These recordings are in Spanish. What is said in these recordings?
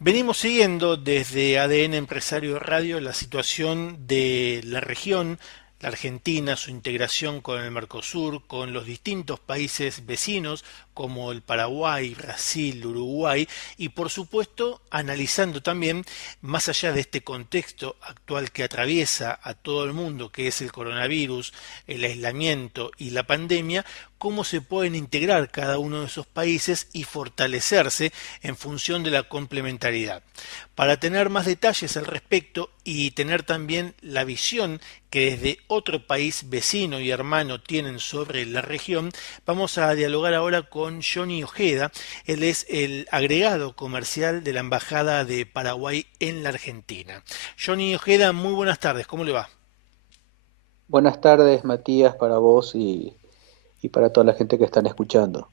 Venimos siguiendo desde ADN Empresario Radio la situación de la región, la Argentina, su integración con el Mercosur, con los distintos países vecinos como el Paraguay, Brasil, Uruguay y por supuesto analizando también, más allá de este contexto actual que atraviesa a todo el mundo, que es el coronavirus, el aislamiento y la pandemia, cómo se pueden integrar cada uno de esos países y fortalecerse en función de la complementariedad. Para tener más detalles al respecto y tener también la visión que desde otro país vecino y hermano tienen sobre la región, vamos a dialogar ahora con Johnny Ojeda. Él es el agregado comercial de la Embajada de Paraguay en la Argentina. Johnny Ojeda, muy buenas tardes, ¿cómo le va? Buenas tardes, Matías, para vos y para toda la gente que están escuchando.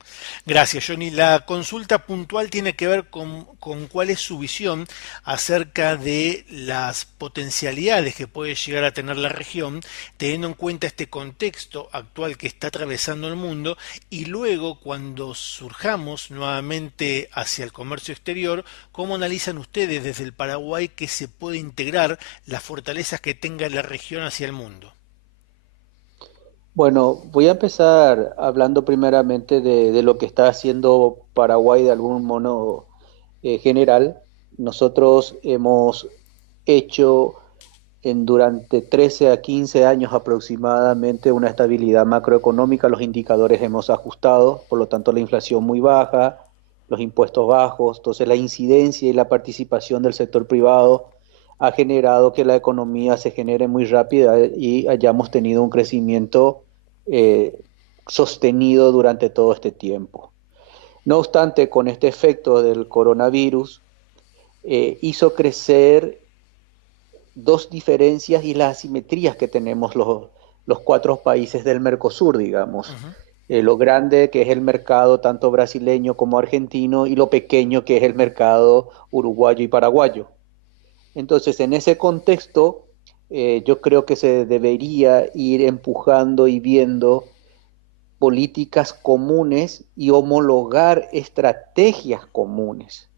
Gracias, Johnny. La consulta puntual tiene que ver con cuál es su visión acerca de las potencialidades que puede llegar a tener la región, teniendo en cuenta este contexto actual que está atravesando el mundo, y luego cuando surjamos nuevamente hacia el comercio exterior, ¿cómo analizan ustedes desde el Paraguay que se puede integrar las fortalezas que tenga la región hacia el mundo? Bueno, voy a empezar hablando primeramente de lo que está haciendo Paraguay de algún modo general. Nosotros hemos hecho durante 13 a 15 años aproximadamente una estabilidad macroeconómica, los indicadores hemos ajustado, por lo tanto la inflación muy baja, los impuestos bajos, entonces la incidencia y la participación del sector privado ha generado que la economía se genere muy rápida y hayamos tenido un crecimiento eh, sostenido durante todo este tiempo. No obstante, con este efecto del coronavirus, hizo crecer dos diferencias y las asimetrías que tenemos los cuatro países del Mercosur, digamos. Ujú. Lo grande que es el mercado tanto brasileño como argentino y lo pequeño que es el mercado uruguayo y paraguayo. Entonces, en ese contexto, yo creo que se debería ir empujando y viendo políticas comunes y homologar estrategias comunes.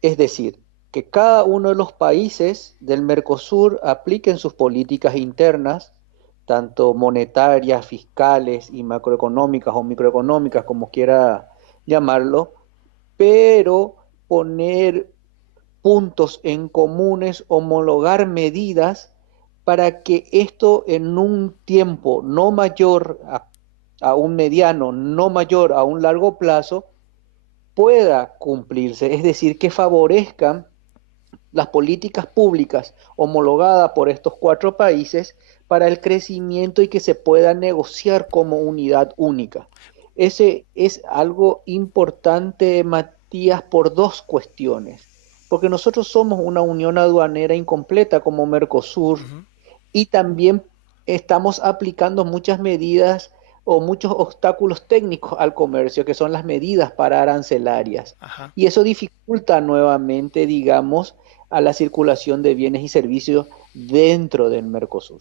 Es decir, que cada uno de los países del Mercosur apliquen sus políticas internas, tanto monetarias, fiscales y macroeconómicas o microeconómicas, como quiera llamarlo, pero poner puntos en comunes, homologar medidas para que esto en un tiempo no mayor a un mediano, no mayor a un largo plazo, pueda cumplirse, es decir, que favorezcan las políticas públicas homologadas por estos cuatro países para el crecimiento y que se pueda negociar como unidad única. Ese es algo importante, Matías, por dos cuestiones. Porque nosotros somos una unión aduanera incompleta como Mercosur Ujú. y también estamos aplicando muchas medidas o muchos obstáculos técnicos al comercio, que son las medidas para arancelarias. Ajá. Y eso dificulta nuevamente, digamos, a la circulación de bienes y servicios dentro del Mercosur.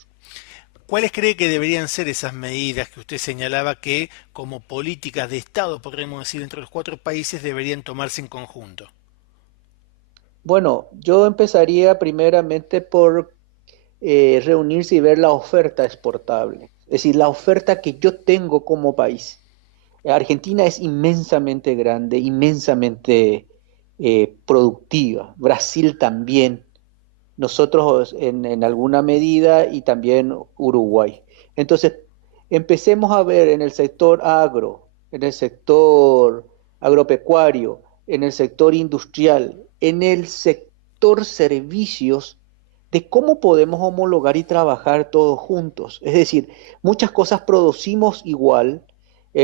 ¿Cuáles cree que deberían ser esas medidas que usted señalaba que, como políticas de Estado, podríamos decir, entre los cuatro países deberían tomarse en conjunto? Bueno, yo empezaría primeramente por reunirse y ver la oferta exportable, es decir, la oferta que yo tengo como país. Argentina es inmensamente grande, inmensamente productiva. Brasil también. Nosotros en alguna medida y también Uruguay. Entonces, empecemos a ver en el sector agro, en el sector agropecuario, en el sector industrial, en el sector servicios, de cómo podemos homologar y trabajar todos juntos. Es decir, muchas cosas producimos igual.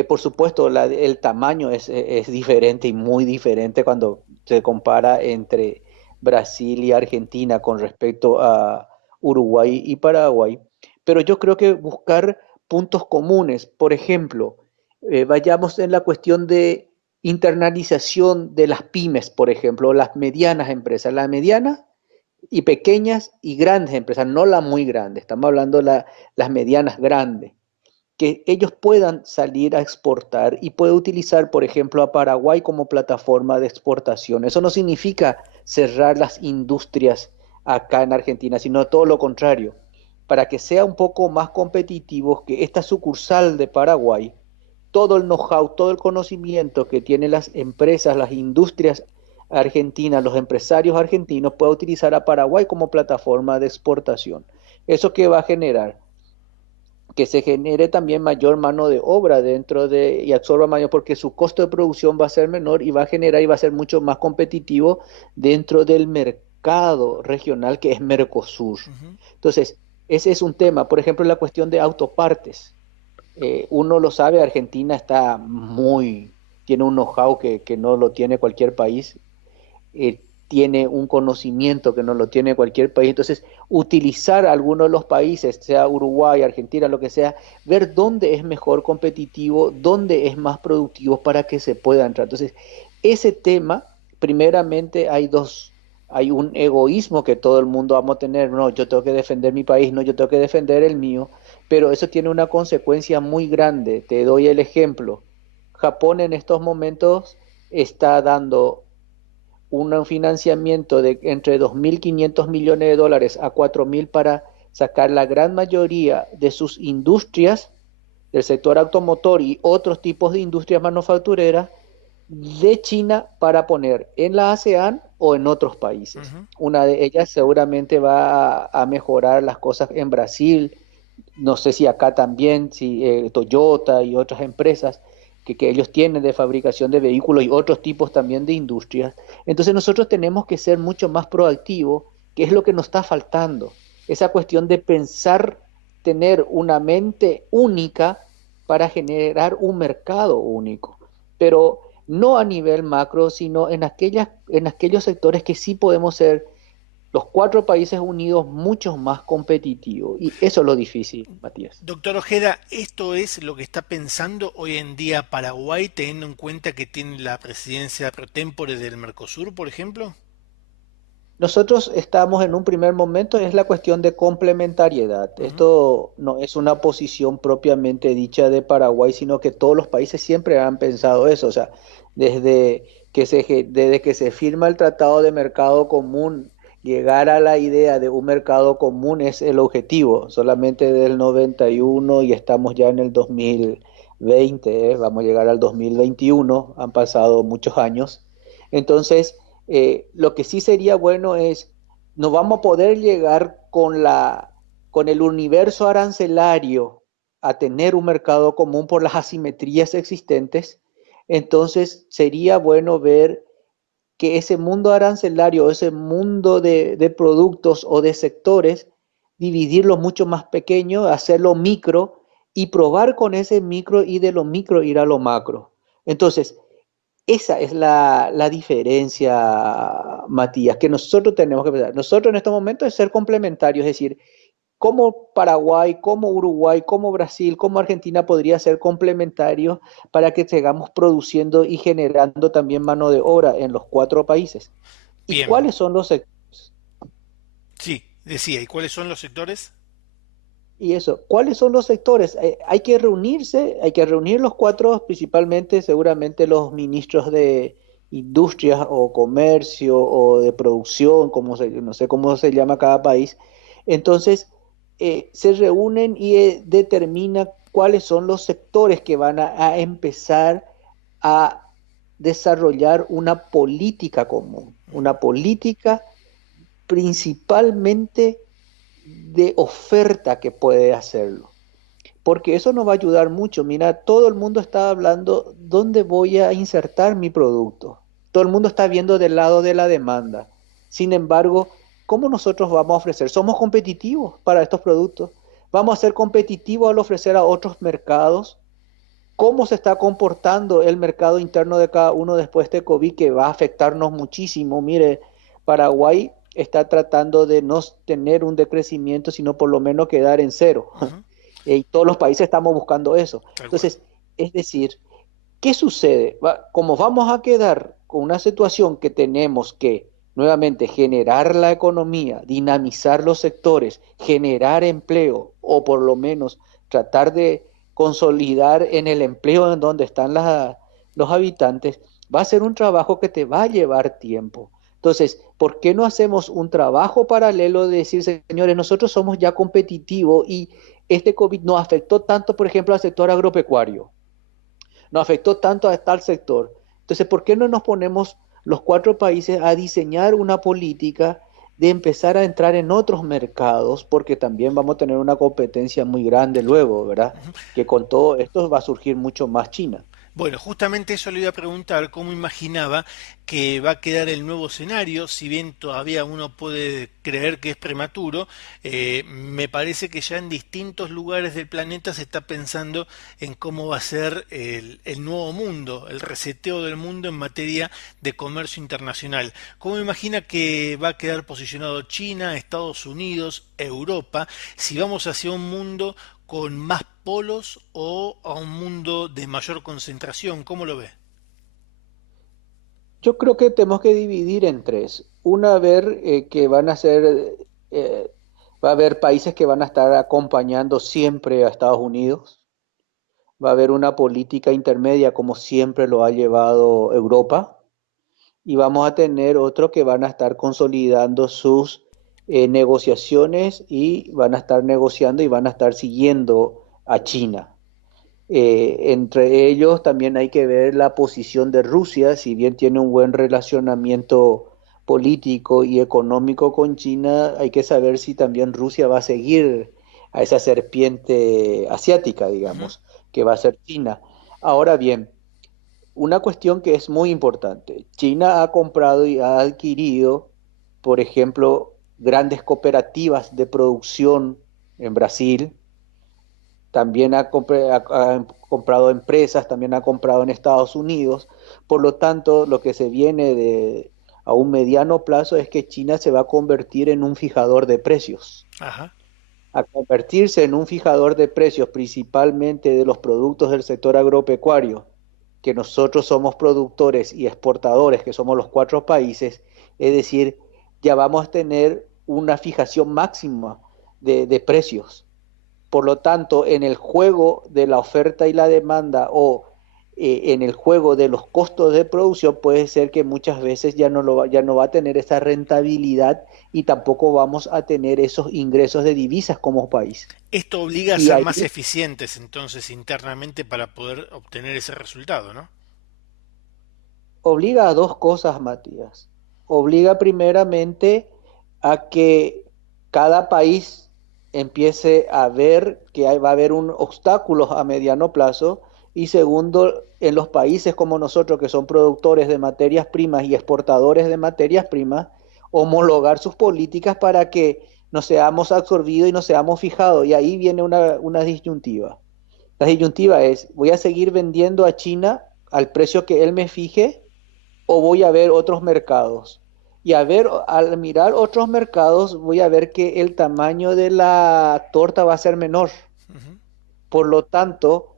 Por supuesto, el tamaño es diferente y muy diferente cuando se compara entre Brasil y Argentina con respecto a Uruguay y Paraguay, pero yo creo que buscar puntos comunes, por ejemplo, vayamos en la cuestión de internalización de las pymes, por ejemplo, las medianas empresas, las medianas y pequeñas y grandes empresas, no las muy grandes, estamos hablando de las medianas grandes. que ellos puedan salir a exportar y puede utilizar, por ejemplo, a Paraguay como plataforma de exportación. Eso no significa cerrar las industrias acá en Argentina, sino todo lo contrario, para que sea un poco más competitivo, que esta sucursal de Paraguay, todo el know-how, todo el conocimiento que tienen las empresas, las industrias argentinas, los empresarios argentinos, pueda utilizar a Paraguay como plataforma de exportación. ¿Eso qué va a generar? Que se genere también mayor mano de obra dentro de y absorba mayor porque su costo de producción va a ser menor y va a generar y va a ser mucho más competitivo dentro del mercado regional que es Mercosur. Ujú. Entonces, ese es un tema. Por ejemplo, la cuestión de autopartes. Uno lo sabe, Argentina tiene un know-how que no lo tiene cualquier país, tiene un conocimiento que no lo tiene cualquier país. Entonces, utilizar algunos de los países, sea Uruguay, Argentina, lo que sea, ver dónde es mejor competitivo, dónde es más productivo para que se pueda entrar. Entonces, ese tema, primeramente hay un egoísmo que todo el mundo vamos a tener, no, yo tengo que defender mi país, no, yo tengo que defender el mío, pero eso tiene una consecuencia muy grande. Te doy el ejemplo. Japón en estos momentos está dando un financiamiento de entre 2.500 millones de dólares a 4.000 para sacar la gran mayoría de sus industrias del sector automotor y otros tipos de industrias manufactureras de China para poner en la ASEAN o en otros países. Ujú. Una de ellas seguramente va a mejorar las cosas en Brasil, no sé si acá también, si Toyota y otras empresas que ellos tienen de fabricación de vehículos y otros tipos también de industrias. Entonces nosotros tenemos que ser mucho más proactivos, que es lo que nos está faltando. Esa cuestión de pensar, tener una mente única para generar un mercado único, pero no a nivel macro, sino en aquellos sectores que sí podemos ser los cuatro países unidos mucho más competitivos. Y eso es lo difícil, Matías. Doctor Ojeda, ¿esto es lo que está pensando hoy en día Paraguay, teniendo en cuenta que tiene la presidencia pro tempore del Mercosur, por ejemplo? Nosotros estamos en un primer momento, es la cuestión de complementariedad. Ujú. Esto no es una posición propiamente dicha de Paraguay, sino que todos los países siempre han pensado eso. O sea, desde que se firma el Tratado de Mercado Común, llegar a la idea de un mercado común es el objetivo. Solamente del 91 y estamos ya en el 2020, vamos a llegar al 2021, han pasado muchos años. Entonces, lo que sí sería bueno es, no vamos a poder llegar con el universo arancelario a tener un mercado común por las asimetrías existentes. Entonces sería bueno ver que ese mundo arancelario, ese mundo de productos o de sectores, dividirlo mucho más pequeño, hacerlo micro y probar con ese micro y de lo micro ir a lo macro. Entonces, esa es la diferencia, Matías, que nosotros tenemos que pensar. Nosotros en estos momentos es ser complementarios, es decir, cómo Paraguay, cómo Uruguay, cómo Brasil, cómo Argentina podría ser complementarios para que sigamos produciendo y generando también mano de obra en los cuatro países. ¿Y Bien, cuáles son los sectores? sí, decía, ¿y cuáles son los sectores? Y eso, ¿cuáles son los sectores? Hay que reunirse, hay que reunir los cuatro, principalmente seguramente los ministros de industrias o comercio o de producción, no sé cómo se llama cada país. Entonces, se reúnen y determinan cuáles son los sectores que van a empezar a desarrollar una política común, una política principalmente de oferta que puede hacerlo, porque eso nos va a ayudar mucho. Mira, todo el mundo está hablando dónde voy a insertar mi producto. Todo el mundo está viendo del lado de la demanda. Sin embargo, ¿cómo nosotros vamos a ofrecer? ¿Somos competitivos para estos productos? ¿Vamos a ser competitivos al ofrecer a otros mercados? ¿Cómo se está comportando el mercado interno de cada uno después de COVID que va a afectarnos muchísimo? Mire, Paraguay está tratando de no tener un decrecimiento, sino por lo menos quedar en cero. Ujú. Y todos los países estamos buscando eso. Tal cual. Entonces, es decir, ¿qué sucede? Como vamos a quedar con una situación que tenemos que nuevamente generar la economía, dinamizar los sectores, generar empleo o por lo menos tratar consolidar en el empleo en donde están los habitantes, va a ser un trabajo que te va a llevar tiempo. Entonces, ¿por qué no hacemos un trabajo paralelo de decir, señores, nosotros somos ya competitivos y este COVID no afectó tanto, por ejemplo, al sector agropecuario, no afectó tanto a tal sector? Entonces, ¿por qué no nos ponemos los cuatro países a diseñar una política de empezar a entrar en otros mercados? Porque también vamos a tener una competencia muy grande luego, ¿verdad? Que con todo esto va a surgir mucho más China. Bueno, justamente eso le iba a preguntar, cómo imaginaba que va a quedar el nuevo escenario, si bien todavía uno puede creer que es prematuro, me parece que ya en distintos lugares del planeta se está pensando en cómo va a ser el nuevo mundo, el reseteo del mundo en materia de comercio internacional. ¿Cómo imagina que va a quedar posicionado China, Estados Unidos, Europa, si vamos hacia un mundo con más polos o a un mundo de mayor concentración? ¿Cómo lo ve? Yo creo que tenemos que dividir en tres. Una, ver que van a ser, va a haber países que van a estar acompañando siempre a Estados Unidos. Va a haber una política intermedia como siempre lo ha llevado Europa. Y vamos a tener otros que van a estar consolidando sus negociaciones y van a estar negociando y van a estar siguiendo a China. Entre ellos también hay que ver la posición de Rusia, si bien tiene un buen relacionamiento político y económico con China, hay que saber si también Rusia va a seguir a esa serpiente asiática, Ujú. digamos, que va a ser China. Ahora bien, una cuestión que es muy importante, China ha comprado y ha adquirido, por ejemplo, grandes cooperativas de producción en Brasil, también ha comprado empresas, también ha comprado en Estados Unidos. Por lo tanto, lo que se viene a un mediano plazo es que China se va a convertir en un fijador de precios. Ajá. A convertirse en un fijador de precios, principalmente de los productos del sector agropecuario, que nosotros somos productores y exportadores, que somos los cuatro países, es decir, ya vamos a tener una fijación máxima de precios. Por lo tanto, en el juego de la oferta y la demanda o en el juego de los costos de producción puede ser que muchas veces ya no va a tener esa rentabilidad y tampoco vamos a tener esos ingresos de divisas como país. Esto obliga a Y ser ahí más eficientes entonces internamente para poder obtener ese resultado, ¿no? obliga a dos cosas, Matías. Obliga primeramente a que cada país empiece a ver que va a haber un obstáculos a mediano plazo y segundo, en los países como nosotros que son productores de materias primas y exportadores de materias primas, homologar sus políticas para que no seamos absorbidos y no seamos fijados. Y ahí viene una disyuntiva. La disyuntiva es, ¿voy a seguir vendiendo a China al precio que él me fije o voy a ver otros mercados? Y al mirar otros mercados, voy a ver que el tamaño de la torta va a ser menor. Ujú. Por lo tanto,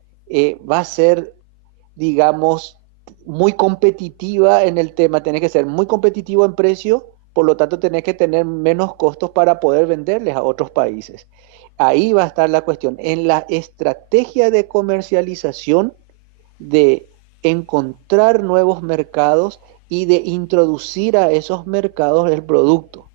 va a ser, digamos, muy competitiva en el tema. Tenés que ser muy competitivo en precio, por lo tanto, tenés que tener menos costos para poder venderles a otros países. Ahí va a estar la cuestión. En la estrategia de comercialización, de encontrar nuevos mercados y de introducir a esos mercados el producto.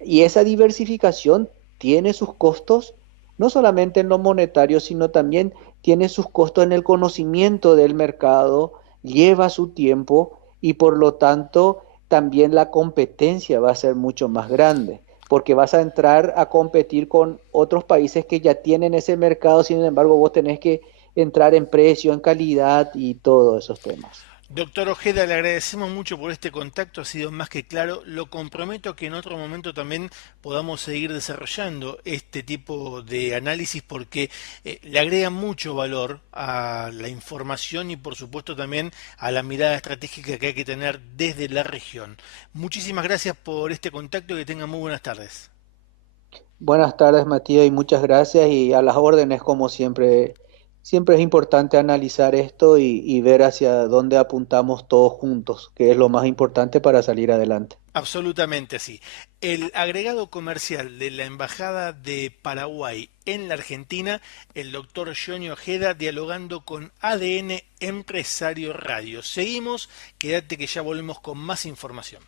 Y esa diversificación tiene sus costos, no solamente en lo monetario, sino también tiene sus costos en el conocimiento del mercado, lleva su tiempo y por lo tanto también la competencia va a ser mucho más grande, porque vas a entrar a competir con otros países que ya tienen ese mercado, sin embargo vos tenés que entrar en precio, en calidad y todos esos temas. Doctor Ojeda, le agradecemos mucho por este contacto, ha sido más que claro. Lo comprometo a que en otro momento también podamos seguir desarrollando este tipo de análisis porque le agrega mucho valor a la información y por supuesto también a la mirada estratégica que hay que tener desde la región. Muchísimas gracias por este contacto y que tengan muy buenas tardes. Buenas tardes, Matías, y muchas gracias y a las órdenes como siempre. Siempre es importante analizar esto y ver hacia dónde apuntamos todos juntos, que es lo más importante para salir adelante. Absolutamente así. El agregado comercial de la Embajada de Paraguay en la Argentina, el doctor Johnny Ojeda, dialogando con ADN Empresario Radio. Seguimos, quédate que ya volvemos con más información.